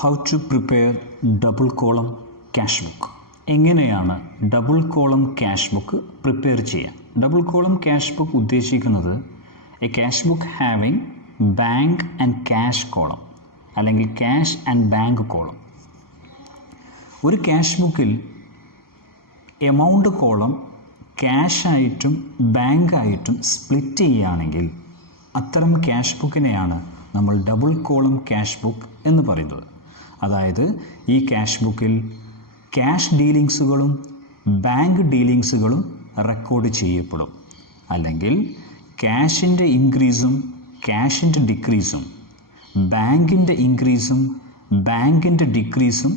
How to prepare double column cash book. എങ്ങനെയാണ് double column cash book prepare ചെയ്യുക? Double column cash book ഉദ്ദേശിക്കുന്നത് a cash book having bank and cash column അല്ലെങ്കിൽ cash and bank column. ഒരു cash ബുക്കിൽ amount column ക്യാഷായിട്ടും ബാങ്കായിട്ടും split ചെയ്യുകയാണെങ്കിൽ അത്തരം ക്യാഷ് ബുക്കിനെയാണ് നമ്മൾ ഡബിൾ കോളം ക്യാഷ് ബുക്ക് എന്ന് പറയുന്നത്. അതായത് ഈ ക്യാഷ് ബുക്കിൽ ക്യാഷ് ഡീലിങ്സുകളും ബാങ്ക് ഡീലിങ്സുകളും റെക്കോർഡ് ചെയ്യപ്പെടും. അല്ലെങ്കിൽ ക്യാഷിൻ്റെ ഇൻക്രീസും ക്യാഷിൻ്റെ ഡിക്രീസും ബാങ്കിൻ്റെ ഇൻക്രീസും ബാങ്കിൻ്റെ ഡിക്രീസും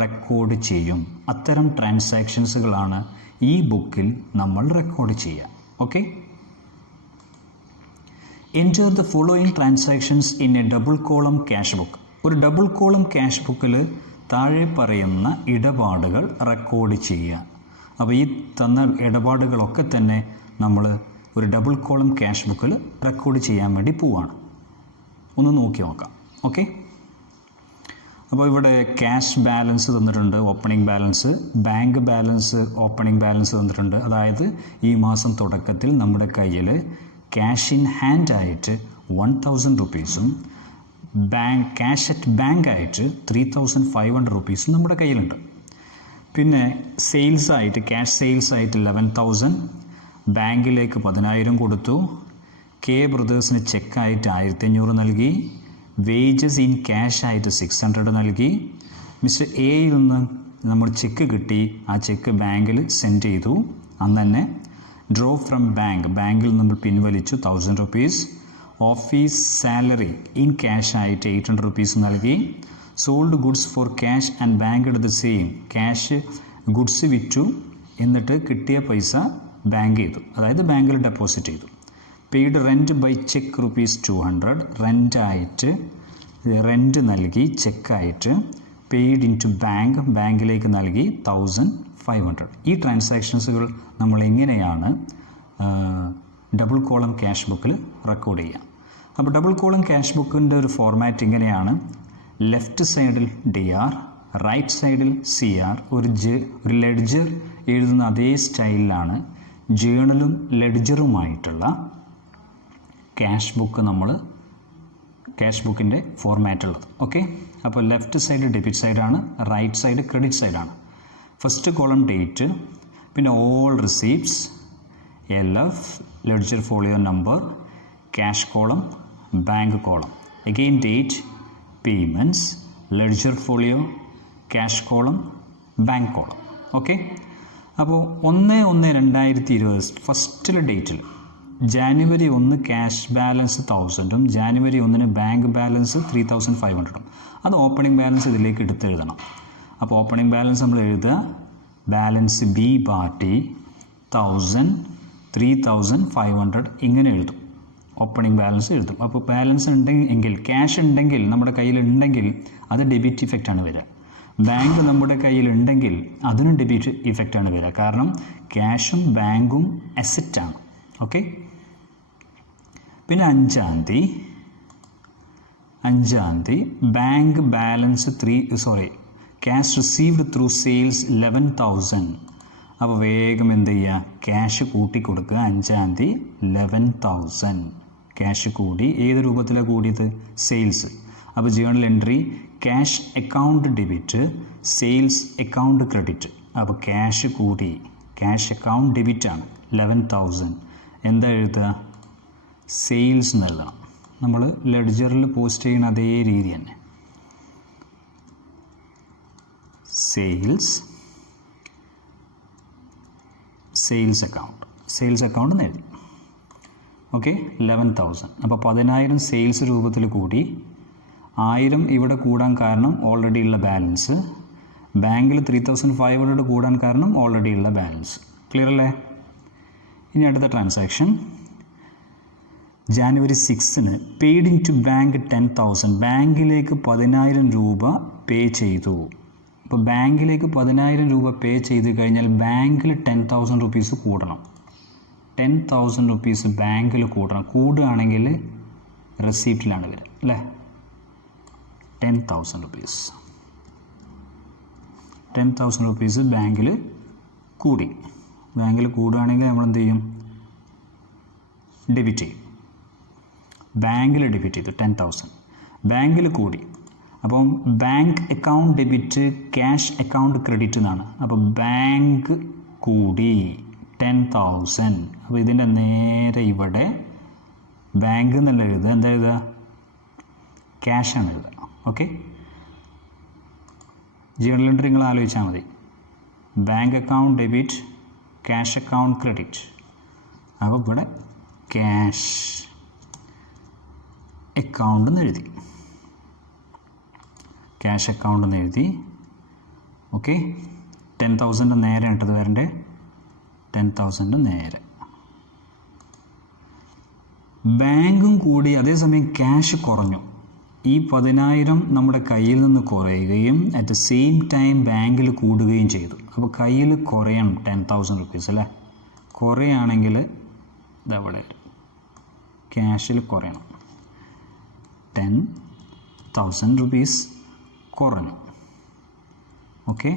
റെക്കോർഡ് ചെയ്യും. അത്തരം ട്രാൻസാക്ഷൻസുകളാണ് ഈ ബുക്കിൽ നമ്മൾ റെക്കോർഡ് ചെയ്യുക. Okay, enter the following transactions in A double column cash book. ഒരു ഡബിൾ കോളം ക്യാഷ് ബുക്കിൽ താഴെ പറയുന്ന ഇടപാടുകൾ റെക്കോർഡ് ചെയ്യുക. അപ്പോൾ ഈ തന്ന ഇടപാടുകളൊക്കെ തന്നെ നമ്മൾ ഒരു ഡബിൾ കോളം ക്യാഷ് ബുക്കിൽ റെക്കോർഡ് ചെയ്യാൻ വേണ്ടി പോവുകയാണ്. ഒന്ന് നോക്കി നോക്കാം. ഓക്കെ, അപ്പോൾ ഇവിടെ ക്യാഷ് ബാലൻസ് തന്നിട്ടുണ്ട്, opening balance, bank balance, opening balance തന്നിട്ടുണ്ട്. അതായത് ഈ മാസം തുടക്കത്തിൽ നമ്മുടെ കയ്യിൽ ക്യാഷ് ഇൻ ഹാൻഡ് ആയിട്ട് 1000 റുപ്പീസും ക്യാഷ് അറ്റ് ബാങ്ക് ആയിട്ട് 3500 റുപ്പീസും നമ്മുടെ കയ്യിലുണ്ട്. പിന്നെ സെയിൽസ് ആയിട്ട് ക്യാഷ് സെയിൽസ് ആയിട്ട് 11,000, ബാങ്കിലേക്ക് 10,000 കൊടുത്തു, കെ ബ്രദേഴ്സിന് ചെക്കായിട്ട് 1500 നൽകി, വേജസ് ഇൻ ക്യാഷ് ആയിട്ട് 600 നൽകി, മിസ്റ്റർ എയിൽ നിന്ന് നമ്മൾ ചെക്ക് കിട്ടി, ആ ചെക്ക് ബാങ്കിൽ സെൻഡ് ചെയ്തു. അന്ന് തന്നെ ഡ്രോ ഫ്രം ബാങ്കിൽ നമ്മൾ പിൻവലിച്ചു 1000 rupees. Office salary in cash ആയിട്ട് 800 റുപ്പീസ് നൽകി. Sold goods for cash and bank it the same. Cash goods വിറ്റു, എന്നിട്ട് കിട്ടിയ പൈസ ബാങ്ക് ചെയ്തു, അതായത് ബാങ്കിൽ ഡെപ്പോസിറ്റ് ചെയ്തു. പെയ്ഡ് റെൻറ്റ് ബൈ ചെക്ക് ₹200, റെൻറ്റായിട്ട് റെൻറ്റ് നൽകി ചെക്കായിട്ട്. പെയ്ഡ് ഇൻ ടു ബാങ്കിലേക്ക് നൽകി 1500. ഈ ട്രാൻസാക്ഷൻസുകൾ നമ്മൾ എങ്ങനെയാണ് ഡബിൾ കോളം ക്യാഷ് ബുക്കിൽ റെക്കോർഡ് ചെയ്യുക? അപ്പോൾ ഡബിൾ കോളം ക്യാഷ് ബുക്കിൻ്റെ ഒരു ഫോർമാറ്റ് ഇങ്ങനെയാണ്. ലെഫ്റ്റ് സൈഡിൽ DR, റൈറ്റ് സൈഡിൽ CR. ഒരു ലെഡ്ജർ എഴുതുന്ന അതേ സ്റ്റൈലിലാണ് ജേണലും ലെഡ്ജറുമായിട്ടുള്ള ക്യാഷ് ബുക്കിൻ്റെ ഫോർമാറ്റുള്ളത്. ഓക്കെ, അപ്പോൾ ലെഫ്റ്റ് സൈഡ് ഡെബിറ്റ് സൈഡാണ്, റൈറ്റ് സൈഡ് ക്രെഡിറ്റ് സൈഡാണ്. ഫസ്റ്റ് കോളം ഡേറ്റ്, പിന്നെ all receipts, LF ledger folio number, cash column, bank column. Again date, payments, ledger folio, cash column, bank column. Okay, അപ്പോൾ 1/1/2020 ഫസ്റ്റിലെ ഡേറ്റിൽ January 1 cash balance 1000ഉം January 1 bank balance 3500ഉം. അത് opening balance ഇതിലേക്ക് എടുത്തെഴുതണം. അപ്പോൾ opening balance നമ്മൾ എഴുതുക, ബാലൻസ് B ബാട്ടി 1000, 3500 ഇങ്ങനെ എഴുതും. ഓപ്പണിംഗ് ബാലൻസ് എഴുതും. അപ്പോൾ ബാലൻസ് ഉണ്ടെങ്കിൽ ക്യാഷ് ഉണ്ടെങ്കിൽ നമ്മുടെ കയ്യിലുണ്ടെങ്കിൽ അത് ഡെബിറ്റ് ഇഫക്റ്റാണ് വരിക. ബാങ്ക് നമ്മുടെ കയ്യിലുണ്ടെങ്കിൽ അതിനും ഡെബിറ്റ് ഇഫക്റ്റാണ് വരിക. കാരണം ക്യാഷും ബാങ്കും അസറ്റാണ്. ഓക്കെ, പിന്നെ 5-ാം തീയതി bank balance cash received through sales 11,000. അപ്പോൾ വേഗം എന്ത് ചെയ്യുക, ക്യാഷ് കൂട്ടി കൊടുക്കുക. 5-ാം തീയതി 11,000 ക്യാഷ് കൂടി. ഏത് രൂപത്തിലാണ് കൂടിയത്? സെയിൽസ്. അപ്പോൾ journal entry cash account debit, sales account credit. അപ്പോൾ ക്യാഷ് കൂടി, ക്യാഷ് അക്കൗണ്ട് ഡെബിറ്റാണ് 11,000. എന്താ എഴുതുക? സെയിൽസ് എന്ന് എഴുതണം. നമ്മൾ ലെഡ്ജറിൽ പോസ്റ്റ് ചെയ്യുന്ന അതേ രീതി തന്നെ. സെയിൽസ് അക്കൗണ്ട് എന്ന് എഴുതി. ഓക്കെ, 11,000. അപ്പോൾ 10,000 സെയിൽസ് രൂപത്തിൽ കൂടി. 1000 ഇവിടെ കൂടാൻ കാരണം ഓൾറെഡി ഉള്ള ബാലൻസ്. ബാങ്കിൽ 3500 കൂടാൻ കാരണം ഓൾറെഡി ഉള്ള ബാലൻസ്. ക്ലിയർ അല്ലേ? ഇനി അടുത്ത transaction January 6 paid in to bank 10,000. ബാങ്കിലേക്ക് 10,000 രൂപ പേ ചെയ്തു. അപ്പോൾ ബാങ്കിലേക്ക് 10,000 രൂപ പേ ചെയ്ത് കഴിഞ്ഞാൽ ബാങ്കിൽ 10,000 റുപ്പീസ് കൂടണം. 10,000 റുപ്പീസ് ബാങ്കിൽ കൂടുകയാണെങ്കിൽ റെസീപ്റ്റിലാണ് വരിക അല്ലേ. 10,000 rupees. 10,000 rupees ബാങ്കിൽ കൂടി. ബാങ്കിൽ കൂടുകയാണെങ്കിൽ നമ്മൾ എന്ത് ചെയ്യും? ഡെബിറ്റ് ചെയ്യും. ബാങ്കിൽ ഡെബിറ്റ് ചെയ്തു 10,000. ബാങ്കിൽ കൂടി. അപ്പം bank account debit, cash account credit എന്നാണ്. അപ്പോൾ ബാങ്ക് കൂടി 10,000. അപ്പോൾ ഇതിൻ്റെ നേരെ ഇവിടെ ബാങ്ക് എന്നല്ല എഴുതുക, എന്താ എഴുതുക? ക്യാഷാണ് എഴുതുക. ഓക്കെ, ജേണൽ എൻട്രി നിങ്ങൾ ആലോചിച്ചാൽ മതി. Bank account debit, cash account credit. അപ്പോൾ ഇവിടെ ക്യാഷ് അക്കൗണ്ട് എന്ന് എഴുതി, ക്യാഷ് അക്കൗണ്ട് എന്ന് എഴുതി. ഓക്കെ, 10,000 നേരെ ഇട്ടത് വരണ്ടേ, 10,000 നേരെ. ബാങ്കും കൂടി, അതേസമയം ക്യാഷ് കുറഞ്ഞു. ഈ 10,000 നമ്മുടെ കയ്യിൽ നിന്ന് കുറയുകയും അറ്റ് ദ സെയിം ടൈം ബാങ്കിൽ കൂടുകയും ചെയ്തു. അപ്പോൾ കയ്യിൽ കുറയണം 10,000 rupees അല്ലേ. കുറയാണെങ്കിൽ ഇതവിടെ ക്യാഷിൽ കുറയണം. 10,000 rupees കുറഞ്ഞു. ഓക്കെ,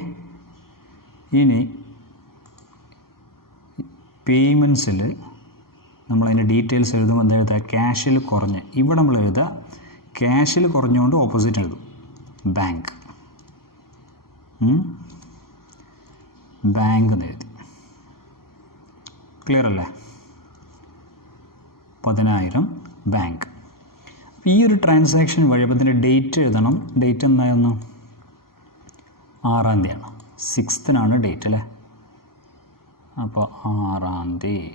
ഇനി പേയ്മെൻറ്റ്സിൽ നമ്മളതിൻ്റെ ഡീറ്റെയിൽസ് എഴുതുമ്പോൾ എന്താ എഴുതുക? ക്യാഷിൽ കുറഞ്ഞ്. ഇവിടെ നമ്മൾ എഴുതുക ക്യാഷിൽ കുറഞ്ഞുകൊണ്ട് ഓപ്പോസിറ്റ് എഴുതും ബാങ്ക്. ബാങ്ക് എന്ന് എഴുതി. ക്ലിയർ അല്ലേ? 10,000 ബാങ്ക്. ഈ ഒരു ട്രാൻസാക്ഷൻ വഴി അപ്പോൾ ഇതിൻ്റെ ഡേറ്റ് എഴുതണം. ഡേറ്റ് എന്തായിരുന്നു? 6-ാം തീയതിയാണ്. 6th ഡേറ്റ് അല്ലേ. അപ്പോൾ 6-ാം തീയതി,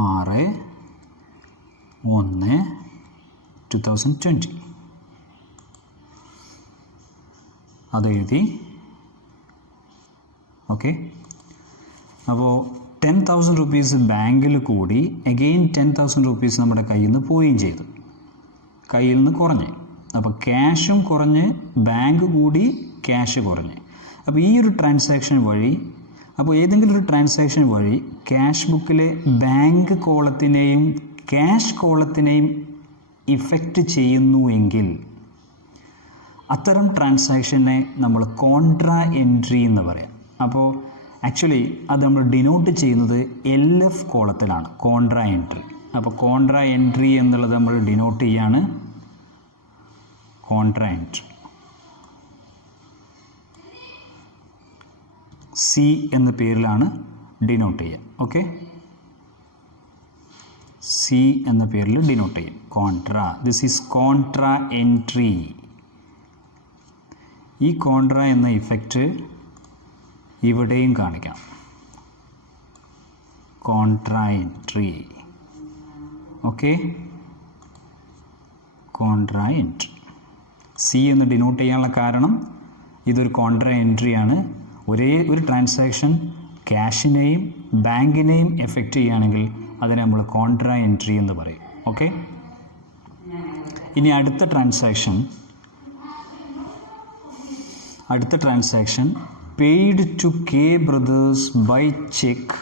6/1/2020 അതെഴുതി. ഓക്കെ, അപ്പോൾ 10,000 rupees ബാങ്കിൽ കൂടി, അഗെയിൻ 10,000 rupees നമ്മുടെ കയ്യിൽ നിന്ന് പോവുകയും ചെയ്തു, കയ്യിൽ നിന്ന് കുറഞ്ഞ്. അപ്പോൾ ക്യാഷും കുറഞ്ഞ്, ബാങ്ക് കൂടി, ക്യാഷ് കുറഞ്ഞ്. അപ്പോൾ ഈ ഒരു ട്രാൻസാക്ഷൻ വഴി, അപ്പോൾ ഏതെങ്കിലും ഒരു ട്രാൻസാക്ഷൻ വഴി ക്യാഷ് ബുക്കിലെ ബാങ്ക് കോളത്തിനെയും ക്യാഷ് കോളത്തിനെയും ഇഫക്റ്റ് ചെയ്യുന്നുവെങ്കിൽ അത്തരം ട്രാൻസാക്ഷനെ നമ്മൾ കോൺട്രാ എൻട്രി എന്ന് പറയാം. അപ്പോൾ ആക്ച്വലി അത് നമ്മൾ ഡിനോട്ട് ചെയ്യുന്നത് LF കോളത്തിലാണ്, കോൺട്രാ എൻട്രി. അപ്പോൾ കോൺട്രാ എൻട്രി എന്നുള്ളത് നമ്മൾ ഡിനോട്ട് ചെയ്യാണ് കോൺട്രാ എൻട്രി. C എന്ന പേരിലാണ് ഡിനോട്ട് ചെയ്യുക. ഓക്കെ, C എന്ന പേരിൽ ഡിനോട്ട് ചെയ്യും. Contra, this is contra entry. ഈ കോൺട്രാ എന്ന ഇഫക്റ്റ് ഇവിടെയും കാണിക്കാം. Contra entry. Okay, contra entry. C എന്ന് ഡിനോട്ട് ചെയ്യാനുള്ള കാരണം ഇതൊരു കോൺട്രാ എൻട്രിയാണ്. ഒരേ ഒരു ട്രാൻസാക്ഷൻ ക്യാഷിനെയും ബാങ്കിനെയും എഫക്റ്റ് ചെയ്യുകയാണെങ്കിൽ അതിനെ നമ്മൾ കോൺട്രാ എൻട്രി എന്ന് പറയും. ഓക്കെ, ഇനി അടുത്ത transaction paid to K brothers by cheque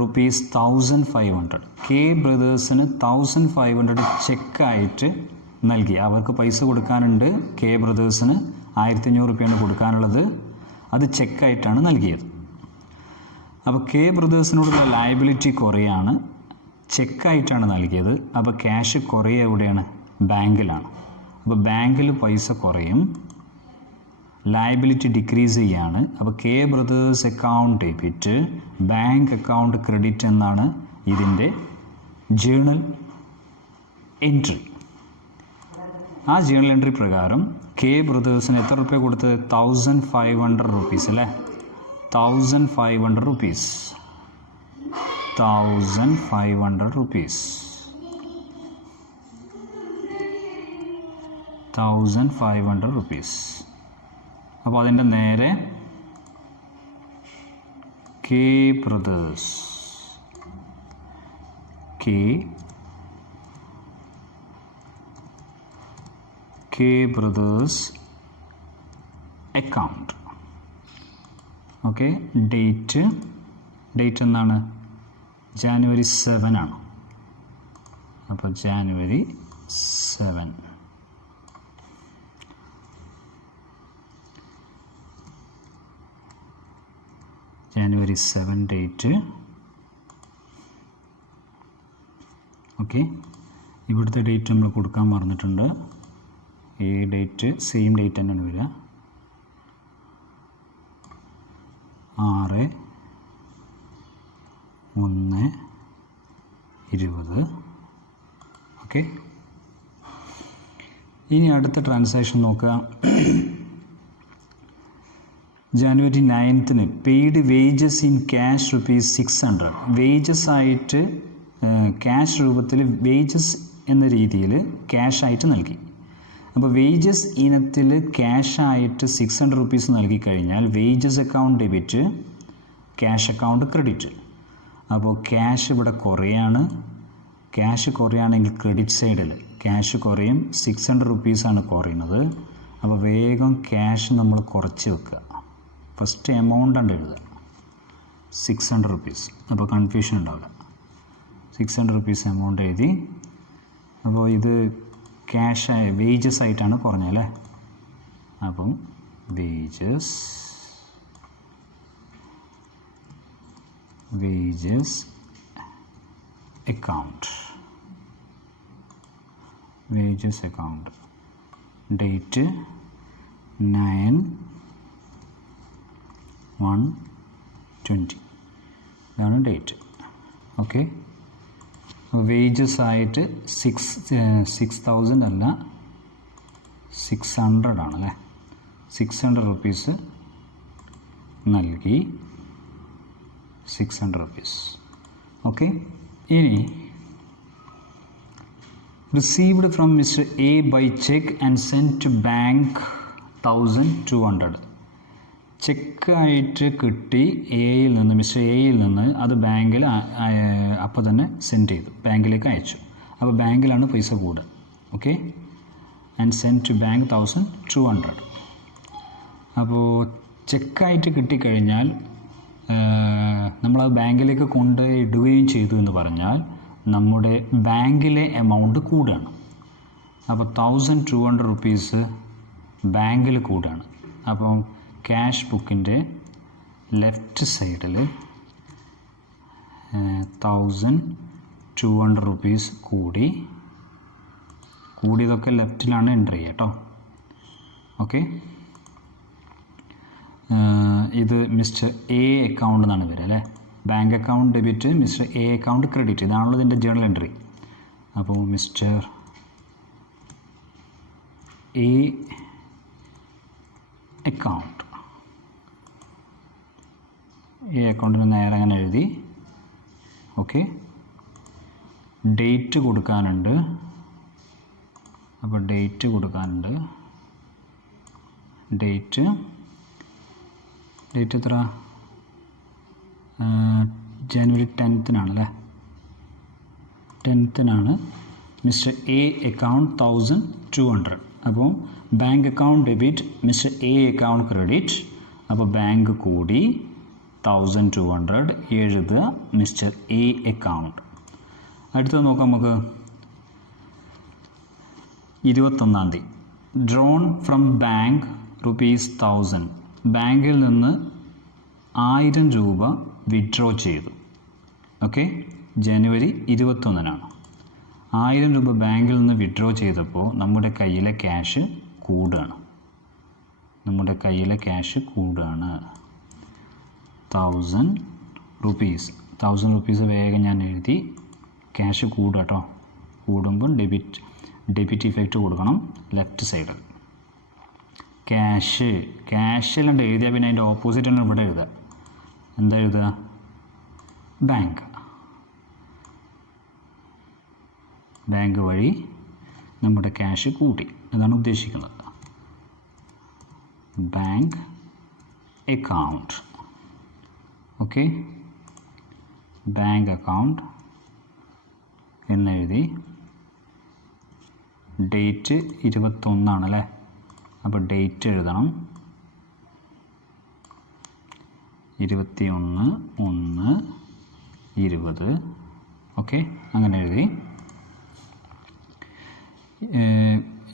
₹1,500. K ബ്രദേഴ്സിന് 1,500 ചെക്കായിട്ട് നൽകി. അവർക്ക് പൈസ കൊടുക്കാനുണ്ട്. കെ ബ്രദേഴ്സിന് 1,500 രൂപയാണ് കൊടുക്കാനുള്ളത്. അത് ചെക്കായിട്ടാണ് നൽകിയത്. അപ്പോൾ കെ ബ്രദേഴ്സിനോടുള്ള ലയബിലിറ്റി കുറയാണ്, ചെക്കായിട്ടാണ് നൽകിയത്. അപ്പോൾ ക്യാഷ് കുറയുക എവിടെയാണ്? ബാങ്കിലാണ്. അപ്പോൾ ബാങ്കിൽ പൈസ കുറയും, ലയബിലിറ്റി ഡിക്രീസ് ചെയ്യാണ്. അപ്പോൾ K brothers account debit, bank account credit എന്നാണ് ഇതിൻ്റെ ജേണൽ എൻട്രി. ആ ജേണൽ എൻട്രി പ്രകാരം കെ ബ്രദേഴ്സിന് എത്ര രൂപ കൊടുത്തത്? 1,500 rupees അല്ലേ. 1,500 rupees. 1,500 rupees. 1,500 rupees. അപ്പോൾ അതിൻ്റെ നേരെ K brothers, K brothers account. Okay, date എന്നാണ്? January 7 ആണ്. അപ്പോൾ January 7. January 7 date. ഓക്കെ, ഇവിടുത്തെ ഡേറ്റ് നമ്മൾ കൊടുക്കാൻ മറന്നിട്ടുണ്ട്. ഈ ഡേറ്റ് സെയിം ഡേറ്റ് തന്നെയാണ് വരിക. 6/1/20. ഓക്കെ, ഇനി അടുത്ത ട്രാൻസാക്ഷൻ നോക്കുക. January 9 paid wages in cash ₹600. Wages ആയിട്ട് ക്യാഷ് രൂപത്തിൽ വേജസ് എന്ന രീതിയിൽ ക്യാഷ് ആയിട്ട് നൽകി. അപ്പോൾ വേജസ് ഇനത്തിൽ ക്യാഷ് ആയിട്ട് ₹600 നൽകിക്കഴിഞ്ഞാൽ wages account debit, cash account credit. അപ്പോൾ ക്യാഷ് ഇവിടെ കുറയാണ്. ക്യാഷ് കുറയാണെങ്കിൽ ക്രെഡിറ്റ് സൈഡിൽ ക്യാഷ് കുറയും. ₹600 ആണ് കുറയുന്നത്. അപ്പോൾ വേഗം ക്യാഷ് നമ്മൾ കുറച്ച് വെക്കുക. ഫസ്റ്റ് എമൗണ്ട് ആണ് എഴുതുക, ₹600. അപ്പോൾ കൺഫ്യൂഷൻ ഉണ്ടാവില്ല. ₹600 എമൗണ്ട് എഴുതി. അപ്പോൾ ഇത് ക്യാഷ് വേജസ് ആയിട്ടാണ് കുറഞ്ഞല്ലേ. അപ്പം വേജസ് അക്കൗണ്ട് ഡേറ്റ് 9/1/20. ഇതാണ് ഡേറ്റ്. ഓക്കെ, വേജസ് ആയിട്ട് 6,000 അല്ല 600 ആണല്ലേ. ₹600 നൽകി. ₹600. ഓക്കെ, ഇനി received from mister A by cheque and sent to bank 1,200. ചെക്കായിട്ട് കിട്ടി എയിൽ നിന്ന്, മിസ്റ്റർ എയിൽ നിന്ന്. അത് ബാങ്കിൽ അപ്പോൾ തന്നെ സെൻഡ് ചെയ്തു, ബാങ്കിലേക്ക് അയച്ചു. അപ്പോൾ ബാങ്കിലാണ് പൈസ കൂടുക. Okay, and send to bank 1,200. അപ്പോൾ ചെക്കായിട്ട് കിട്ടിക്കഴിഞ്ഞാൽ നമ്മളത് ബാങ്കിലേക്ക് കൊണ്ട് ഇടുകയും ചെയ്തു എന്ന് പറഞ്ഞാൽ നമ്മുടെ ബാങ്കിലെ എമൗണ്ട് കൂടുകയാണ്. അപ്പോൾ ₹1,200 ബാങ്കിൽ കൂടുകയാണ്. അപ്പം ക്യാഷ് ബുക്കിൻ്റെ ലെഫ്റ്റ് സൈഡിൽ ₹1,200 കൂടിയതൊക്കെ ലെഫ്റ്റിലാണ് എൻ്റർ ചെയ്യുക കേട്ടോ. ഓക്കെ, ഇത് മിസ്റ്റർ എ അക്കൗണ്ട് എന്നാണ് വരിക അല്ലേ. Bank account debit, mister A account credit. ഇതാണല്ലോ ഇതിൻ്റെ ജേണൽ എൻട്രി. അപ്പോൾ മിസ്റ്റർ എ അക്കൗണ്ട്, ഈ അക്കൗണ്ടിന് നേരെ അങ്ങനെ എഴുതി. ഓക്കെ, ഡേറ്റ് കൊടുക്കാനുണ്ട്. അപ്പോൾ ഡേറ്റ് കൊടുക്കാനുണ്ട്. ഡേറ്റ് എത്ര? January 10 അല്ലേ. 10 മിസ്റ്റർ എ അക്കൗണ്ട് 1,200. അപ്പോൾ bank account debit, mister A account credit. അപ്പോൾ ബാങ്ക് കൂടി 1,200 എഴുതുക, മിസ്റ്റർ എ അക്കൗണ്ട്. അടുത്തത് നോക്കാം നമുക്ക്. 21 ഡ്രോൺ ഫ്രം ബാങ്ക് ₹1,000. ബാങ്കിൽ നിന്ന് 1000 രൂപ വിഡ്രോ ചെയ്തു. ഓക്കെ, January 21 1000 രൂപ ബാങ്കിൽ നിന്ന് വിഡ്രോ ചെയ്തപ്പോൾ നമ്മുടെ കയ്യിലെ ക്യാഷ് കൂടുകയാണ്. 1,000 rupees വേഗം ഞാൻ എഴുതി. ക്യാഷ് കൂടുക കേട്ടോ. കൂടുമ്പോൾ ഡെബിറ്റ് ഇഫക്റ്റ് കൊടുക്കണം ലെഫ്റ്റ് സൈഡിൽ. ക്യാഷിലുണ്ട് എഴുതിയാൽ പിന്നെ അതിൻ്റെ ഓപ്പോസിറ്റാണ് ഇവിടെ എഴുതുക. എന്താ എഴുതുക? ബാങ്ക് വഴി നമ്മുടെ ക്യാഷ് കൂട്ടി, അതാണ് ഉദ്ദേശിക്കുന്നത്. Bank account. Okay, bank account എന്നെഴുതി. ഡേറ്റ് 21 അല്ലേ. അപ്പോൾ ഡേറ്റ് എഴുതണം 21/1/20. ഓക്കെ, അങ്ങനെ എഴുതി.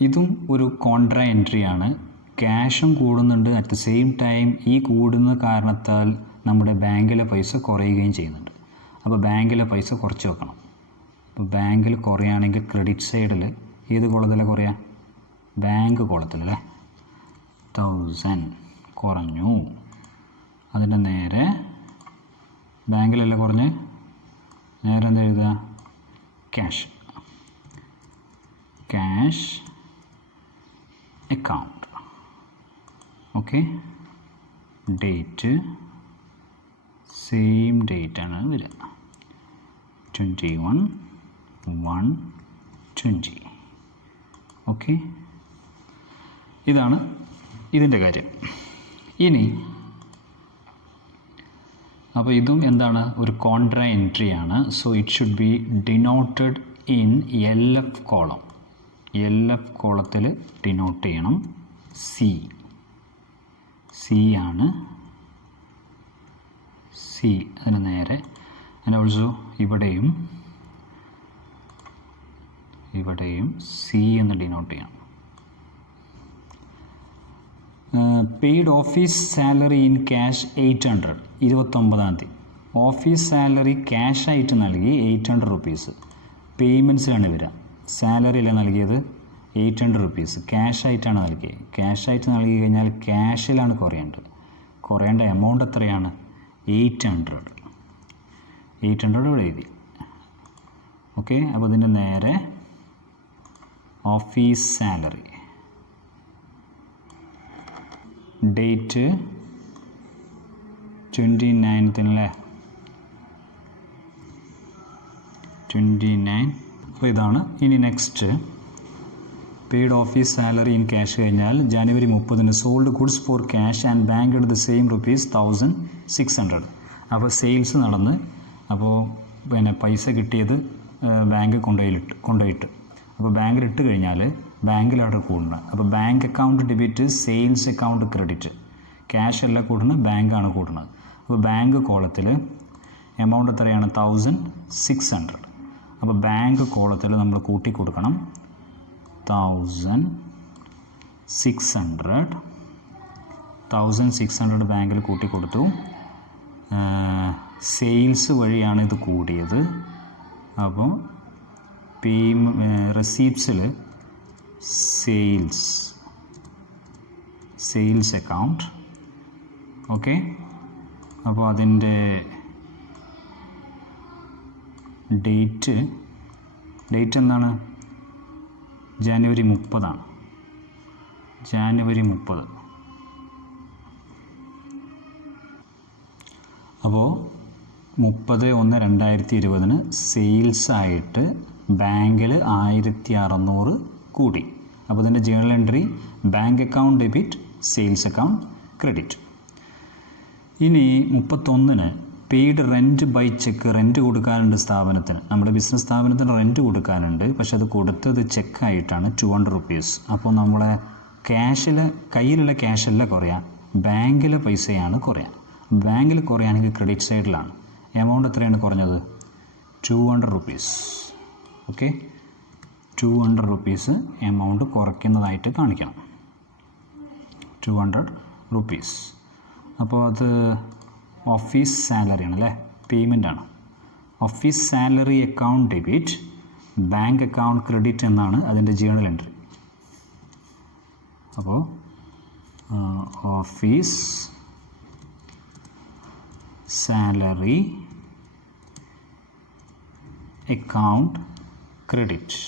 ഇതും ഒരു കോൺട്രാ എൻട്രിയാണ്. ക്യാഷും കൂടുന്നുണ്ട്, അറ്റ് ദ സെയിം ടൈം ഈ കൂടുന്ന കാരണത്താൽ നമ്മുടെ ബാങ്കിലെ പൈസ കുറയുകയും ചെയ്യുന്നുണ്ട്. അപ്പോൾ ബാങ്കിലെ പൈസ കുറച്ച് വെക്കണം. അപ്പോൾ ബാങ്കിൽ കുറയുകയാണെങ്കിൽ ക്രെഡിറ്റ് സൈഡിൽ ഏത് കോളത്തിലാണ് കുറയുക? ബാങ്ക് കോളത്തിലല്ലേ. 1000 കുറഞ്ഞു. അതിൻ്റെ നേരെ ബാങ്കിലല്ലേ കുറഞ്ഞ്, നേരെ എന്താ എഴുതുക? Cash account. Okay, date same date ആണ് വരിക, 21/1/20. ഓക്കെ, ഇതാണ് ഇതിൻ്റെ കാര്യം. ഇനി അപ്പോൾ ഇതും എന്താണ്? ഒരു കോൺട്രാ എൻട്രി ആണ്. So it should be denoted in LF column. LF കോളത്തിൽ ഡിനോട്ട് ചെയ്യണം. സി ആണ്. സി അതിന് നേരെ. ആൻഡ് ഓൾസോ ഇവിടെയും സി എന്ന് ഡിനോട്ട് ചെയ്യണം. Paid office salary in cash 800. 29-ാം തീയതി ഓഫീസ് സാലറി ക്യാഷായിട്ട് നൽകി 800 റുപ്പീസ്. പേയ്മെൻറ്റ്സിലാണ് വരിക. സാലറിയില്ല നൽകിയത് 800 റുപ്പീസ്, ക്യാഷായിട്ടാണ് നൽകിയത്. ക്യാഷായിട്ട് നൽകി കഴിഞ്ഞാൽ ക്യാഷിലാണ് കുറയേണ്ട എമൗണ്ട് എത്രയാണ്? 800 ഇവിടെ എഴുതി. ഓക്കെ, അപ്പോൾ ഇതിൻ്റെ നേരെ ഓഫീസ് സാലറി, ഡേറ്റ് 29-ല്ലേ, 29. അപ്പോൾ ഇതാണ്. ഇനി next paid office salary in cash കഴിഞ്ഞാൽ ജനുവരി 30-ന് sold goods for cash and bank the same ₹1600. അപ്പോൾ സെയിൽസ് നടന്ന്, അപ്പോൾ പിന്നെ പൈസ കിട്ടിയത് ബാങ്ക് കൊണ്ടുപോയിട്ട് അപ്പോൾ ബാങ്കിലിട്ട് കഴിഞ്ഞാൽ ബാങ്കിലാണ് കൂടുന്നത്. അപ്പോൾ bank account debit, sales account credit. Cash അല്ല കൂടുന്നത്, ബാങ്കാണ് കൂടുന്നത്. അപ്പോൾ ബാങ്ക് കോളത്തിൽ എമൗണ്ട് എത്രയാണ്? 1600. അപ്പോൾ ബാങ്ക് കോളത്തിൽ നമ്മൾ കൂട്ടി കൊടുക്കണം. 1600 ബാങ്കിൽ കൂട്ടി കൊടുത്തു. സെയിൽസ് വഴിയാണ് ഇത് കൂടിയത്. അപ്പോൾ റെസീപ്റ്റ്സിൽ സെയിൽസ് അക്കൗണ്ട്. ഓക്കെ, അപ്പോൾ അതിൻ്റെ ഡേറ്റ് എന്താണ്? ജനുവരി 30. ജനുവരി 30. അപ്പോൾ 30/1/2020 സെയിൽസായിട്ട് ബാങ്കിൽ 1600 കൂടി. അപ്പോൾ ഇതിൻ്റെ journal entry bank account debit, sales account credit. ഇനി 31-ന് paid rent by cheque. Rent കൊടുക്കാനുണ്ട് സ്ഥാപനത്തിന്, നമ്മുടെ ബിസിനസ് സ്ഥാപനത്തിന് റെൻറ്റ് കൊടുക്കാനുണ്ട്. പക്ഷെ അത് കൊടുത്തത് ചെക്കായിട്ടാണ് 200 റുപ്പീസ്. അപ്പോൾ നമ്മളെ കയ്യിലുള്ള ക്യാഷല്ല കുറയുക, ബാങ്കിലെ പൈസയാണ് കുറയുക. ബാങ്കിൽ കുറയാണെങ്കിൽ ക്രെഡിറ്റ് സൈഡിലാണ്. എമൗണ്ട് എത്രയാണ് കുറഞ്ഞത്? 200 റുപ്പീസ്. ഓക്കെ, 200 റുപ്പീസ് എമൗണ്ട് കുറയ്ക്കുന്നതായിട്ട് കാണിക്കണം. 200 റുപ്പീസ്. അപ്പോൾ അത് ഓഫീസ് സാലറിയാണ് അല്ലേ, പേയ്മെൻ്റ് ആണ്. Office salary account debit, bank account credit എന്നാണ് അതിൻ്റെ ജേണൽ എൻട്രി. അപ്പോൾ ഓഫീസ് സാലറി അക്കൗണ്ട് ക്രെഡിറ്റ്,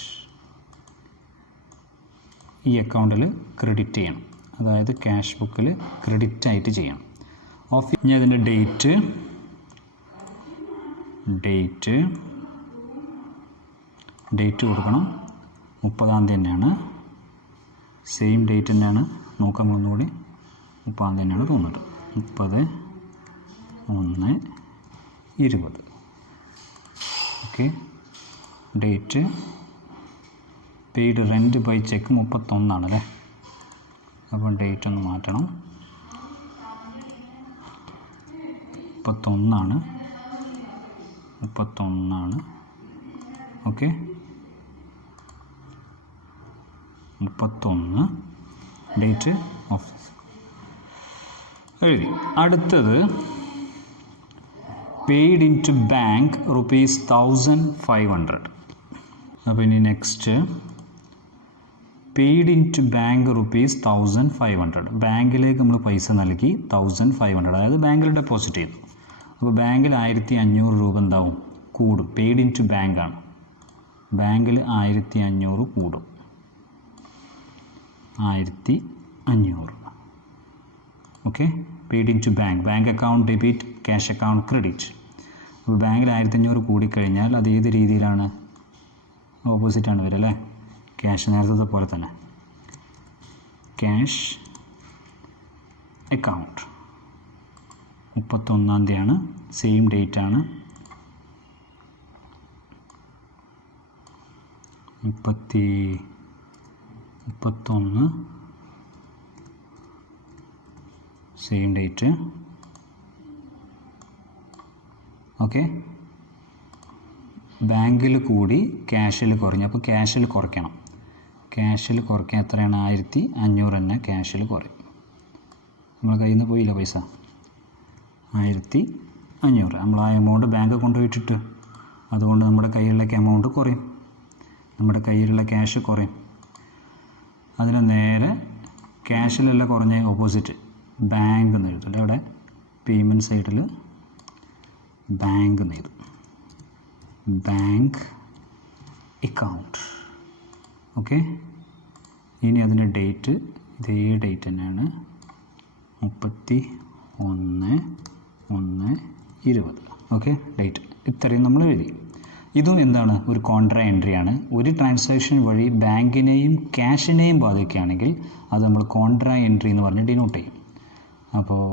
ഈ അക്കൗണ്ടിൽ ക്രെഡിറ്റ് ചെയ്യണം. അതായത് ക്യാഷ് ബുക്കിൽ ക്രെഡിറ്റ് ആയിട്ട് ചെയ്യണം. ഇനി അതിൻ്റെ ഡേറ്റ് കൊടുക്കണം. 30-ാം തീയതി തന്നെയാണ്, സെയിം ഡേറ്റ് തന്നെയാണ്. നോക്കാം ഒന്നുകൂടി. 30-ാം തീയതി തന്നെയാണ് തോന്നുന്നത്. 30/1/20. Okay, date paid rent by cheque 31-ആണല്ലേ. അപ്പം ഡേറ്റ് ഒന്ന് മാറ്റണം. 31. ഓക്കെ, 31 ഡേറ്റ് ഓഫ് എഴുതി. അടുത്തത് പെയ്ഡ് ഇൻ ടു ബാങ്ക് ₹1500. അപ്പോൾ ഇനി next paid in to bank ₹1500. ബാങ്കിലേക്ക് നമ്മൾ പൈസ നൽകി 1500, അതായത് ബാങ്കിൽ ഡെപ്പോസിറ്റ് ചെയ്തു. അപ്പോൾ ബാങ്കിൽ 1500 രൂപ എന്താവും? കൂടും. പെയ്ഡ് ഇൻ ടു ബാങ്കാണ്. ബാങ്കിൽ 1500 കൂടും. 1500. Okay, paid in to bank. Bank account debit, cash account credit. അപ്പോൾ ബാങ്കിൽ 1500 കൂടിക്കഴിഞ്ഞാൽ അത് ഏത് രീതിയിലാണ്? ഓപ്പോസിറ്റാണ് വരിക അല്ലേ? ക്യാഷ് നേരത്തെ പോലെ തന്നെ. ക്യാഷ് അക്കൗണ്ട് 31-ാം തീയതിയാണ്, സെയിം ഡേറ്റ് ആണ്. 31 സെയിം ഡേറ്റ്. ഓക്കെ, ബാങ്കിൽ കൂടി ക്യാഷിൽ കുറഞ്ഞു. അപ്പോൾ ക്യാഷിൽ കുറയ്ക്കണം. ക്യാഷിൽ കുറയ്ക്കാൻ എത്രയാണ്? 1500 തന്നെ ക്യാഷിൽ കുറയും. നമ്മൾ കയ്യിൽ നിന്ന് പോയില്ല പൈസ. 1500 നമ്മൾ ആ എമൗണ്ട് ബാങ്ക് കൊണ്ടുപോയിട്ടിട്ട്, അതുകൊണ്ട് നമ്മുടെ കയ്യിലുള്ള എമൗണ്ട് കുറയും, നമ്മുടെ കയ്യിലുള്ള ക്യാഷ് കുറയും. അതിന് നേരെ ക്യാഷിലല്ല കുറഞ്ഞ ഓപ്പോസിറ്റ് ബാങ്ക് എന്ന് എഴുതും. അവിടെ പേയ്മെൻറ്റ് സൈഡിൽ ബാങ്ക് എന്ന് എഴുതും. Bank account. ഓക്കെ, ഇനി അതിൻ്റെ ഡേറ്റ് ഇതേ ഡേറ്റ് തന്നെയാണ്, 31/1/20. ഓക്കെ, ഡേറ്റ് ഇത്രയും നമ്മൾ എഴുതി. ഇതും എന്താണ്? ഒരു കോൺട്രാ എൻട്രിയാണ്. ഒരു ട്രാൻസാക്ഷൻ വഴി ബാങ്കിനെയും ക്യാഷിനെയും ബാധിക്കുകയാണെങ്കിൽ അത് നമ്മൾ കോൺട്രാ എൻട്രി എന്ന് പറഞ്ഞ് ഡിനോട്ട് ചെയ്യും. അപ്പോൾ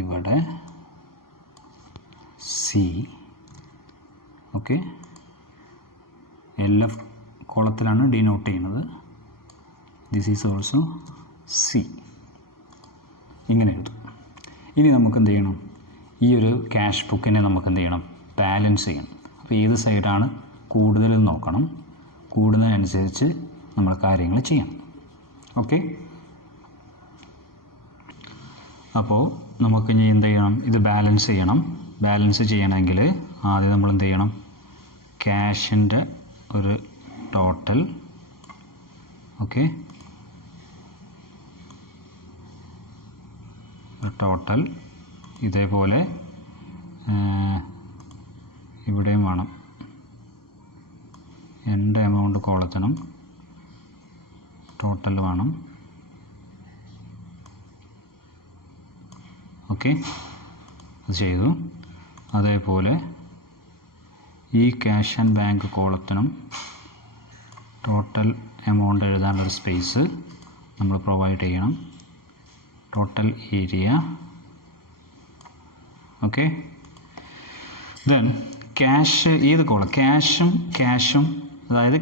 ഇവിടെ സി. ഓക്കെ, LF കോളത്തിലാണ് ഡിനോട്ട് ചെയ്യുന്നത്. This is also C. ഇങ്ങനെ എഴുതും. ഇനി നമുക്ക് എന്ത് ചെയ്യണം? ഈ ഒരു ക്യാഷ് ബുക്കിനെ നമുക്ക് എന്ത് ചെയ്യണം? ബാലൻസ് ചെയ്യണം. അപ്പോൾ ഏത് സൈഡാണ് കൂടുതൽ നോക്കണം. കൂടുന്നതിനനുസരിച്ച് നമ്മൾ കാര്യങ്ങൾ ചെയ്യണം. ഓക്കെ, അപ്പോൾ നമുക്കിനി എന്ത് ചെയ്യണം? ഇത് ബാലൻസ് ചെയ്യണം. ബാലൻസ് ചെയ്യണമെങ്കിൽ ആദ്യം നമ്മൾ എന്ത് ചെയ്യണം? ക്യാഷിൻ്റെ ഒരു ടോട്ടൽ. ഓക്കെ, ടോട്ടൽ ഇതേപോലെ ഇവിടെയും വേണം. എൻ്റെ എമൗണ്ട് കോളത്തിനും ടോട്ടൽ വേണം. ഓക്കെ, അത് ചെയ്തു. അതേപോലെ ഈ ക്യാഷ് ആൻഡ് ബാങ്ക് കോളത്തിനും ടോട്ടൽ എമൗണ്ട് എഴുതാനുള്ളൊരു സ്പേസ് നമ്മൾ പ്രൊവൈഡ് ചെയ്യണം. Total area. Okay, then cash ഏത് കോളം? ക്യാഷും അതായത്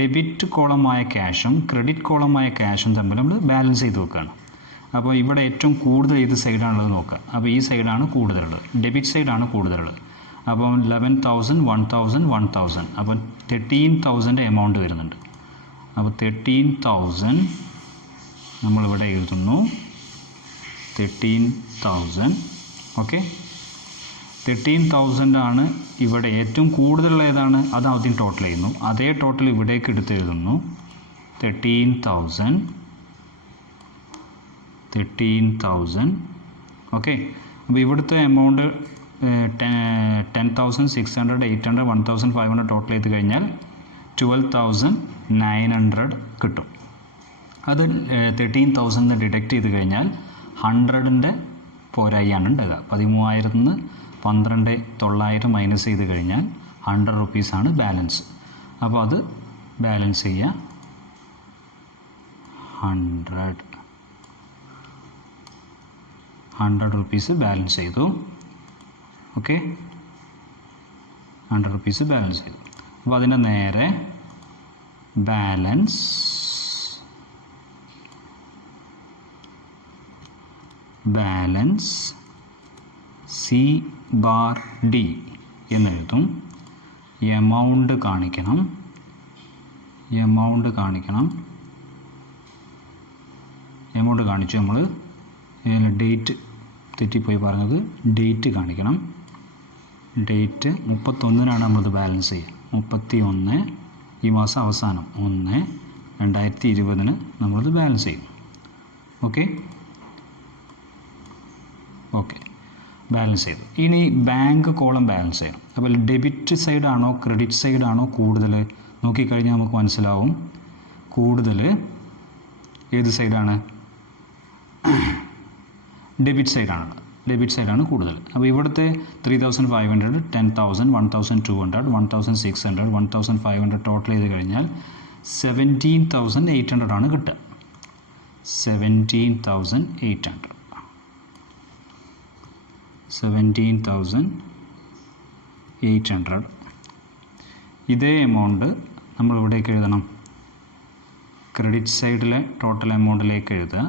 ഡെബിറ്റ് കോളമായ ക്യാഷും ക്രെഡിറ്റ് കോളമായ ക്യാഷും തമ്മിൽ നമ്മൾ ബാലൻസ് ചെയ്ത് വെക്കുകയാണ്. അപ്പോൾ ഇവിടെ ഏറ്റവും കൂടുതൽ ഏത് സൈഡാണുള്ളത് നോക്കുക. അപ്പോൾ ഈ സൈഡാണ് കൂടുതലുള്ളത്, ഡെബിറ്റ് സൈഡാണ് കൂടുതലുള്ളത്. അപ്പം 11,000 1,000 1,000, അപ്പം 13,000 എമൗണ്ട് വരുന്നുണ്ട്. അപ്പോൾ 13,000 നമ്മളിവിടെ എഴുതുന്നു. 13,000. ഓക്കെ, 13,000 ആണ് ഇവിടെ ഏറ്റവും കൂടുതലുള്ള ഏതാണ്? അത് ആദ്യം ടോട്ടൽ ചെയ്യുന്നു. അതേ ടോട്ടൽ ഇവിടേക്ക് എടുത്ത് എഴുതുന്നു. 13,000. ഓക്കെ, അപ്പോൾ ഇവിടുത്തെ എമൗണ്ട് 10,600 800 1,500 ടോട്ടൽ ചെയ്ത് കഴിഞ്ഞാൽ 12,900 കിട്ടും. അത് 13,000 ഡിഡക്റ്റ് ചെയ്ത് കഴിഞ്ഞാൽ 100ൻ്റെ പോരായാണ് ഉണ്ടാകുക. 13,000 നിന്ന് 12,900 മൈനസ് ചെയ്ത് കഴിഞ്ഞാൽ 100 റുപ്പീസാണ് ബാലൻസ്. അപ്പോൾ അത് ബാലൻസ് ചെയ്യുക. 100 റുപ്പീസ് ബാലൻസ് ചെയ്തു. ഓക്കെ, 100 റുപ്പീസ് ബാലൻസ് ചെയ്തു. അപ്പോൾ അതിൻ്റെ നേരെ ബാലൻസ് C/D എന്നെഴുതും. എമൗണ്ട് കാണിക്കണം. എമൗണ്ട് കാണിച്ചു. നമ്മൾ ഡേറ്റ് തെറ്റിപ്പോയി പറഞ്ഞത്. ഡേറ്റ് കാണിക്കണം. ഡേറ്റ് 31-നാണ് നമ്മളത് ബാലൻസ് ചെയ്യുക. 31 ഈ മാസം അവസാനം 1/2020 നമ്മളത് ബാലൻസ് ചെയ്യും. ഓക്കെ ബാലൻസ് ചെയ്തു. ഇനി ബാങ്ക് കോളം ബാലൻസ് ചെയ്യണം. അപ്പോൾ ഡെബിറ്റ് സൈഡാണോ ക്രെഡിറ്റ് സൈഡാണോ കൂടുതൽ നോക്കിക്കഴിഞ്ഞാൽ നമുക്ക് മനസ്സിലാവും. കൂടുതൽ ഏത് സൈഡാണ്? ഡെബിറ്റ് സൈഡാണ് കൂടുതൽ. അപ്പോൾ ഇവിടുത്തെ 3500, 10,000, 1,200, 1,600, 1,500 ടോട്ടൽ ചെയ്ത് കഴിഞ്ഞാൽ 17,800 ആണ് കിട്ടുക. 17,800. ഇതേ എമൗണ്ട് നമ്മൾ ഇവിടേക്ക് എഴുതണം. ക്രെഡിറ്റ് സൈഡിലെ ടോട്ടൽ എമൗണ്ടിലേക്ക് എഴുതുക.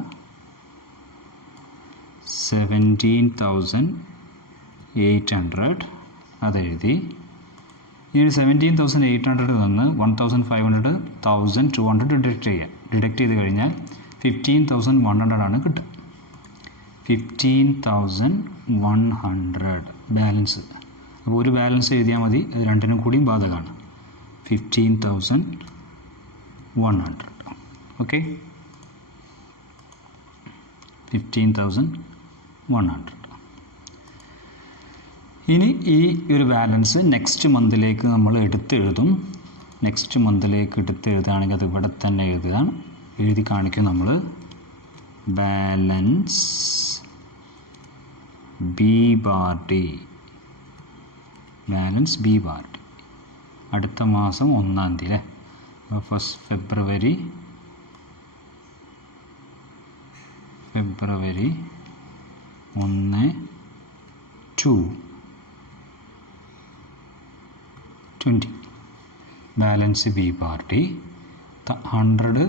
17,800 അതെഴുതി. ഇനി 17,800 നിന്ന് 1,500, 1,200 ഡിഡക്റ്റ് ചെയ്ത് കഴിഞ്ഞാൽ 15,100 ആണ് കിട്ടുക. 15,100 ബാലൻസ്. അപ്പോൾ ഒരു ബാലൻസ് എഴുതിയാൽ മതി, അത് രണ്ടിനും കൂടിയും ബാധകമാണ്. 15,100. ഓക്കെ 15,100. ഇനി ഈ ഒരു ബാലൻസ് നെക്സ്റ്റ് മന്തിലേക്ക് നമ്മൾ എടുത്തെഴുതും. നെക്സ്റ്റ് മന്തിലേക്ക് എടുത്തെഴുതുകയാണെങ്കിൽ അത് ഇവിടെ തന്നെ എഴുതി കാണിക്കും നമ്മൾ. ബാലൻസ് B bar D അടുത്ത മാസം 1-ാം തീയതി അല്ലേ? ഫെബ്രുവരി 1/2/20 ബാലൻസ് B bar D 100.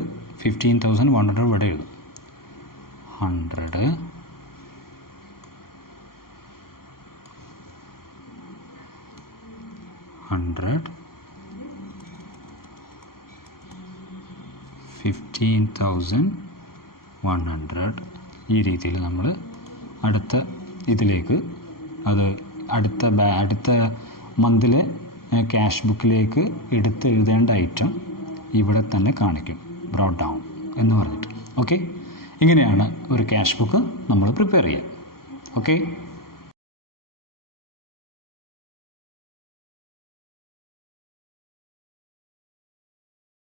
15,100 ഇവിടെ എഴുതും. 100 15,100 ഈ രീതിയിൽ നമ്മൾ അടുത്ത ഇതിലേക്ക് അത് അടുത്ത മന്തിലെ ക്യാഷ് ബുക്കിലേക്ക് എടുത്ത് എഴുതേണ്ട ഐറ്റം ഇവിടെ തന്നെ കാണിക്കും, ബ്രോട്ട് ഡൗൺ എന്ന് പറഞ്ഞിട്ട്. ഓക്കെ ഇങ്ങനെയാണ് ഒരു ക്യാഷ് ബുക്ക് നമ്മൾ പ്രിപ്പയർ ചെയ്യുക. ഓക്കെ.